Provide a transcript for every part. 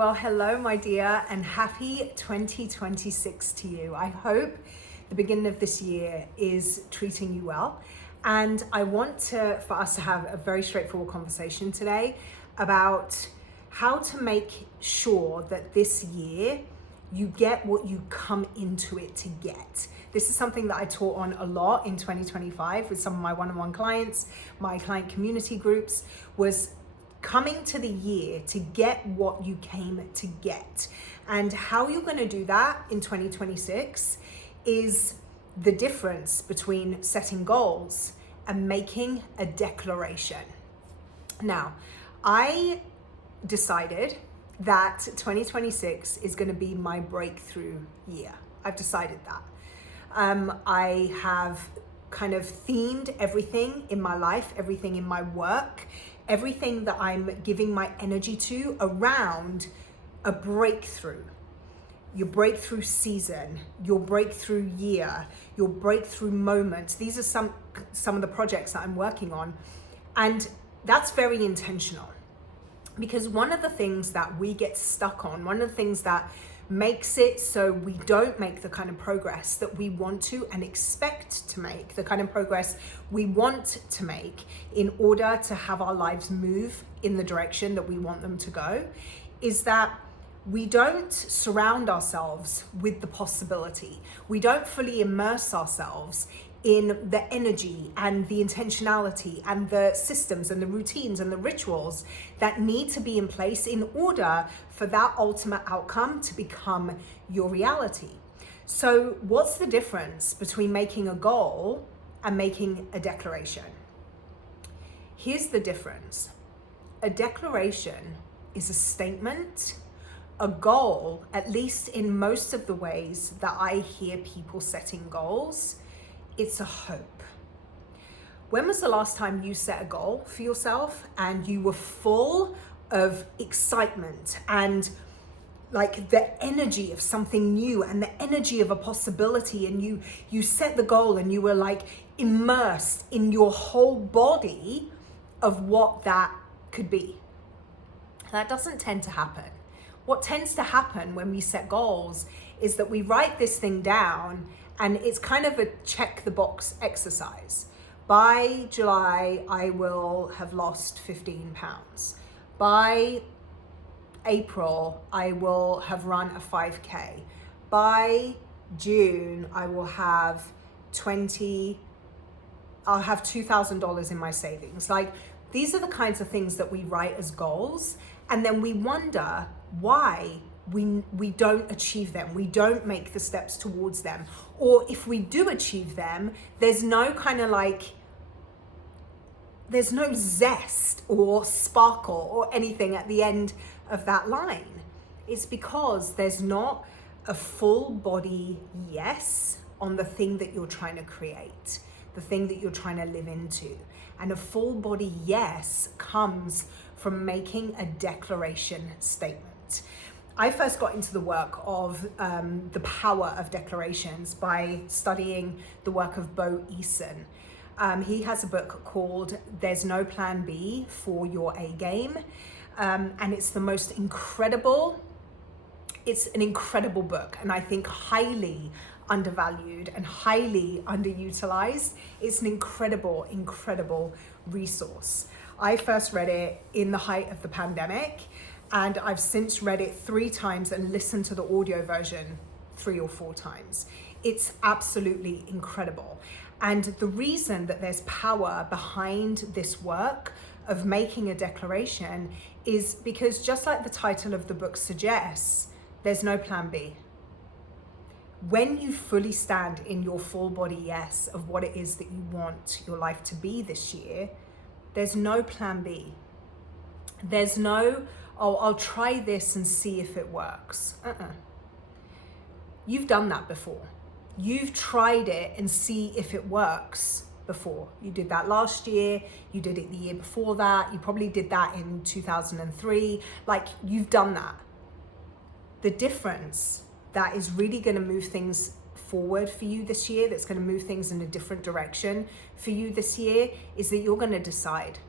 Well, hello, my dear, and happy 2026 to you. I hope the beginning of this year is treating you well. And I want for us to have a very straightforward conversation today about how to make sure that this year you get what you come into it to get. This is something that I taught on a lot in 2025 with some of my one-on-one clients, my client community groups, was coming to the year to get what you came to get. And how you're going to do that in 2026 is the difference between setting goals and making a declaration. Now, I decided that 2026 is going to be my breakthrough year. I've decided that. I have kind of themed everything in my life, everything in my work, everything that I'm giving my energy to around a breakthrough. Your breakthrough season, your breakthrough year, your breakthrough moments. These are some of the projects that I'm working on. And that's very intentional. Because one of the things that we get stuck on, one of the things that makes it so we don't make the kind of progress that we want to and expect to make, the kind of progress we want to make in order to have our lives move in the direction that we want them to go, is that we don't surround ourselves with the possibility. We don't fully immerse ourselves in the energy and the intentionality and the systems and the routines and the rituals that need to be in place in order for that ultimate outcome to become your reality. So what's the difference between making a goal and making a declaration? Here's the difference. A declaration is a statement. A goal, at least in most of the ways that I hear people setting goals, it's a hope. When was the last time you set a goal for yourself and you were full of excitement and like the energy of something new and the energy of a possibility, and you set the goal and you were like immersed in your whole body of what that could be? That doesn't tend to happen. What tends to happen when we set goals is that we write this thing down and it's kind of a check the box exercise. By July, I will have lost 15 pounds. By April, I will have run a 5K. By June, I will have I'll have $2,000 in my savings. Like, these are the kinds of things that we write as goals. And then we wonder why we don't achieve them. We don't make the steps towards them. Or if we do achieve them, there's no kind of like, there's no zest or sparkle or anything at the end of that line. It's because there's not a full body yes on the thing that you're trying to create, the thing that you're trying to live into. And a full body yes comes from making a declaration statement. I first got into the work of the power of declarations by studying the work of Bo Eason. He has a book called There's No Plan B for Your A Game. And it's the most incredible, it's an incredible book, and I think highly undervalued and highly underutilized. It's an incredible, incredible resource. I first read it in the height of the pandemic, and I've since read it 3 times and listened to the audio version 3 or 4 times. It's absolutely incredible. And the reason that there's power behind this work of making a declaration is because, just like the title of the book suggests, there's no plan B. When you fully stand in your full body yes of what it is that you want your life to be this year, there's no plan B. There's no, oh, I'll try this and see if it works. You've done that before. You've tried it and see if it works before. You did that last year, you did it the year before that, you probably did that in 2003. Like, you've done that. The difference that is really going to move things forward for you this year, that's going to move things in a different direction for you this year, is that you're going to decide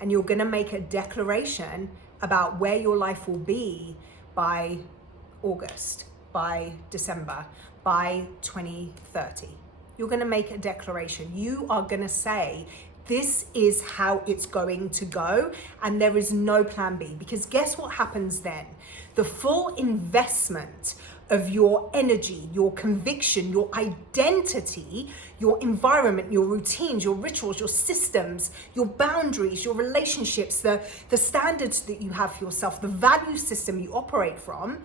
and you're going to make a declaration about where your life will be by August, by December, by 2030. You're going to make a declaration. You are going to say, this is how it's going to go, and there is no plan B. Because guess what happens then? The full investment of your energy, your conviction, your identity, your environment, your routines, your rituals, your systems, your boundaries, your relationships, the standards that you have for yourself, the value system you operate from,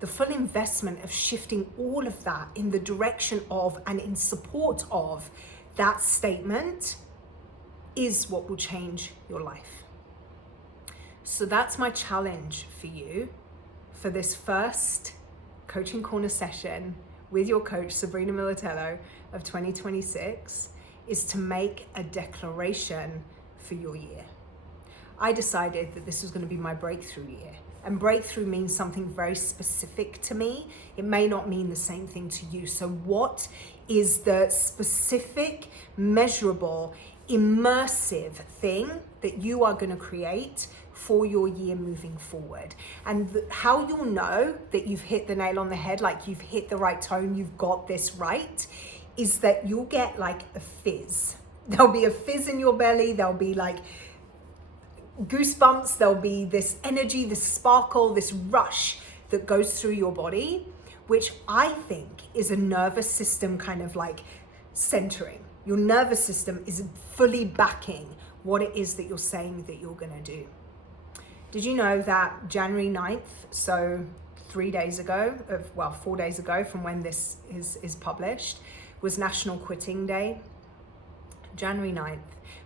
the full investment of shifting all of that in the direction of and in support of that statement is what will change your life. So that's my challenge for you for this first Coaching Corner session with your coach, Sabrina Militello, of 2026, is to make a declaration for your year. I decided that this was going to be my breakthrough year. And breakthrough means something very specific to me. It may not mean the same thing to you. So what is the specific, measurable, immersive thing that you are going to create for your year moving forward? And how you'll know that you've hit the nail on the head, like you've hit the right tone, you've got this right, is that you'll get like a fizz. There'll be a fizz in your belly. There'll be like goosebumps. There'll be this energy, this sparkle, this rush that goes through your body, which I think is a nervous system kind of like centering. Your nervous system is fully backing what it is that you're saying that you're going to do. Did you know that January 9th, so 4 days ago from when this is published, was National Quitting Day? January 9th.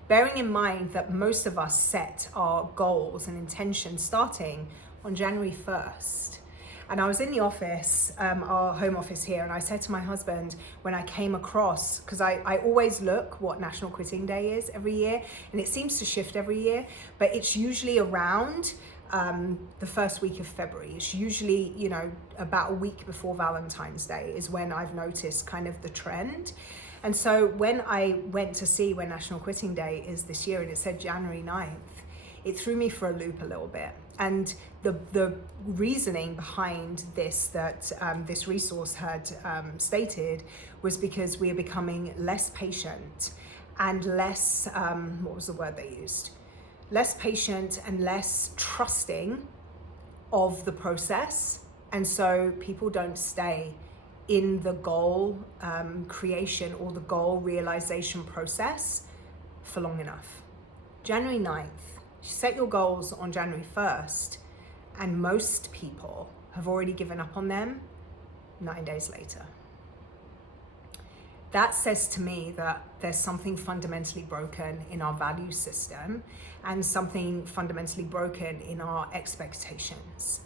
Bearing in mind that most of us set our goals and intentions starting on January 1st. And I was in the office, our home office here, and I said to my husband when I came across, because I always look what National Quitting Day is every year, and it seems to shift every year, but it's usually around the first week of February. It's usually, about a week before Valentine's Day is when I've noticed kind of the trend. And so when I went to see when National Quitting Day is this year and it said January 9th, it threw me for a loop a little bit. And the reasoning behind this that this resource had stated was because we are becoming less patient and less, what was the word they used? Less patient and less trusting of the process. And so people don't stay in the goal creation or the goal realization process for long enough. January 9th, set your goals on January 1st, and most people have already given up on them 9 days later. That says to me that there's something fundamentally broken in our value system and something fundamentally broken in our expectations.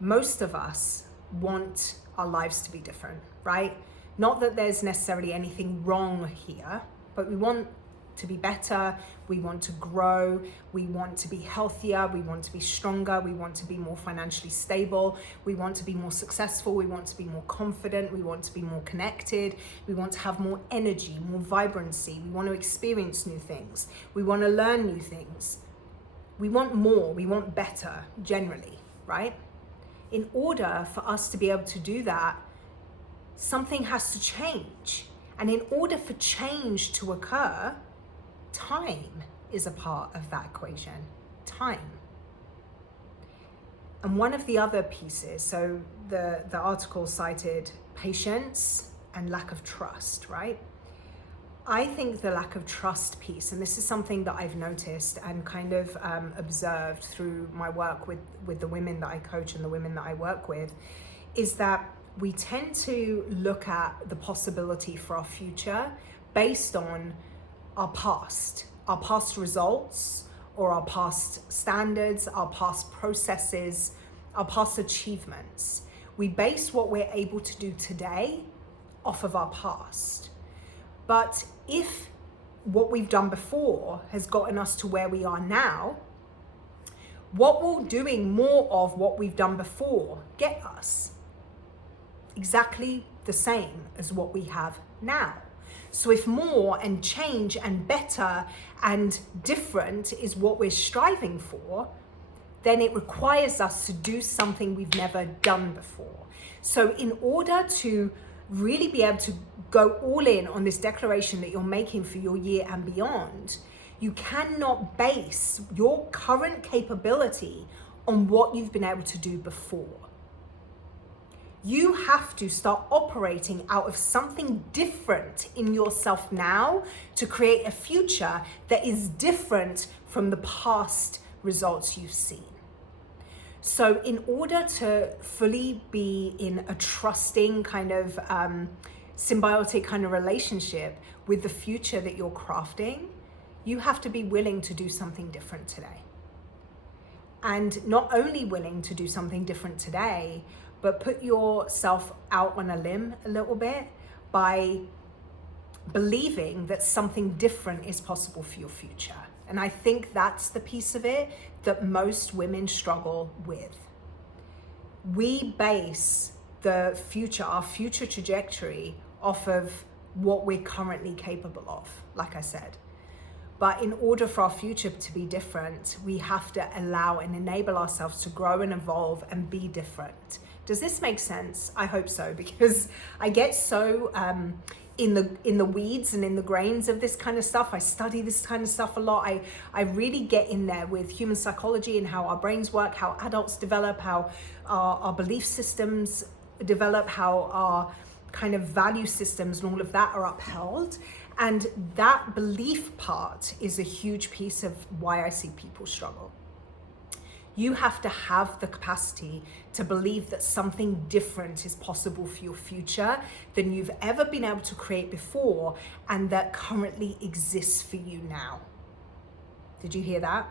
Most of us want our lives to be different, right? Not that there's necessarily anything wrong here, but we want to be better, we want to grow, we want to be healthier, we want to be stronger, we want to be more financially stable, we want to be more successful, we want to be more confident, we want to be more connected, we want to have more energy, more vibrancy, we want to experience new things, we want to learn new things. We want more, we want better generally, right? In order for us to be able to do that, something has to change. And in order for change to occur, time is a part of that equation. Time. And one of the other pieces, so the article cited patience and lack of trust, right? I think the lack of trust piece, and this is something that I've noticed and kind of observed through my work with the women that I coach and the women that I work with, is that we tend to look at the possibility for our future based on our past results, or our past standards, our past processes, our past achievements. We base what we're able to do today off of our past. But if what we've done before has gotten us to where we are now, what will doing more of what we've done before get us? Exactly the same as what we have now. So if more and change and better and different is what we're striving for, then it requires us to do something we've never done before. So in order to really be able to go all in on this declaration that you're making for your year and beyond, you cannot base your current capability on what you've been able to do before. You have to start operating out of something different in yourself now to create a future that is different from the past results you've seen. So in order to fully be in a trusting kind of symbiotic kind of relationship with the future that you're crafting, you have to be willing to do something different today. And not only willing to do something different today, but put yourself out on a limb a little bit by believing that something different is possible for your future. And I think that's the piece of it that most women struggle with. We base the future, our future trajectory, off of what we're currently capable of, like I said. But in order for our future to be different, we have to allow and enable ourselves to grow and evolve and be different. Does this make sense? I hope so, because I get so in the weeds and in the grains of this kind of stuff. I study this kind of stuff a lot. I really get in there with human psychology and how our brains work, how adults develop, how our belief systems develop, how our kind of value systems and all of that are upheld. And that belief part is a huge piece of why I see people struggle. You have to have the capacity to believe that something different is possible for your future than you've ever been able to create before and that currently exists for you now. Did you hear that?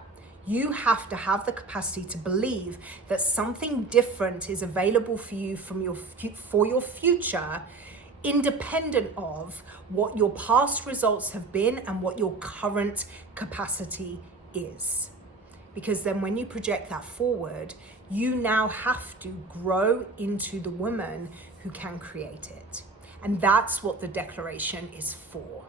You have to have the capacity to believe that something different is available for you for your future, independent of what your past results have been and what your current capacity is. Because then when you project that forward, you now have to grow into the woman who can create it. And that's what the declaration is for.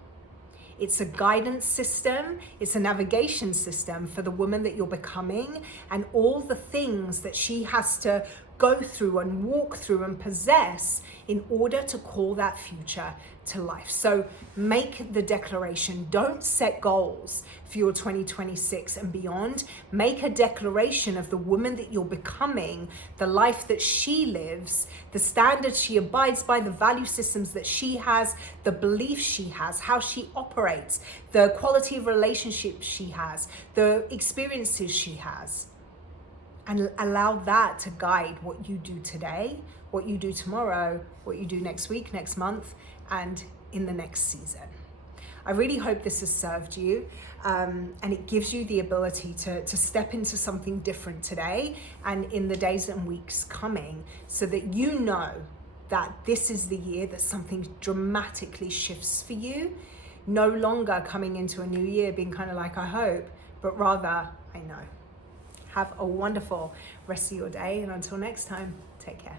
It's a guidance system, it's a navigation system for the woman that you're becoming and all the things that she has to go through and walk through and possess in order to call that future to life. So make the declaration. Don't set goals for your 2026 and beyond. Make a declaration of the woman that you're becoming, the life that she lives, the standards she abides by, the value systems that she has, the beliefs she has, how she operates, the quality of relationships she has, the experiences she has. And allow that to guide what you do today, what you do tomorrow, what you do next week, next month, and in the next season. I really hope this has served you and it gives you the ability to step into something different today and in the days and weeks coming so that you know that this is the year that something dramatically shifts for you. No longer coming into a new year being kind of like, I hope, but rather, I know. Have a wonderful rest of your day, and until next time, take care.